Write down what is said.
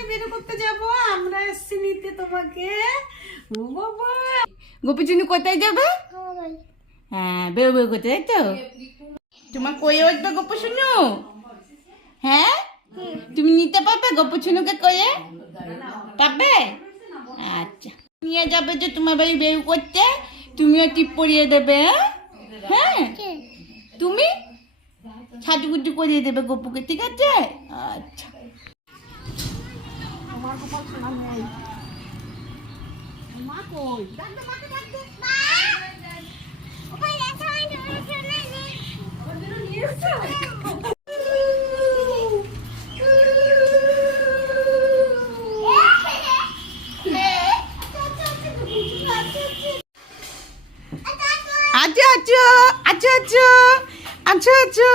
তাড়াতাড়ি বের করতে যাব, আমরা এসছি নিতে তোমাকে। ও বাবা, গোপী চুনু কোথায় যাবে? হ্যাঁ, বের বের করতে, তাই তো? তোমার কই উঠবে গোপু শুনু? হ্যাঁ, তুমি নিতে পারবে গোপু শুনুকে করে? পারবে? আচ্ছা, নিয়ে যাবে যে তোমার বাড়ি বের করতে, তুমিও টিপ পরিয়ে দেবে। হ্যাঁ, তুমি সাজুগুজু করিয়ে দেবে গপুকে, ঠিক আছে? আচ্ছা। তোমার গোপাল শোনা নেই। মা কই? ডাক দে, মাকে ডাক দে। মা! ওই এসো, এসো না। ওদের নিয়ে এসো। আচ্ছা আচ্ছা আচ্ছা আচ্ছা আচ্ছা আচ্ছা।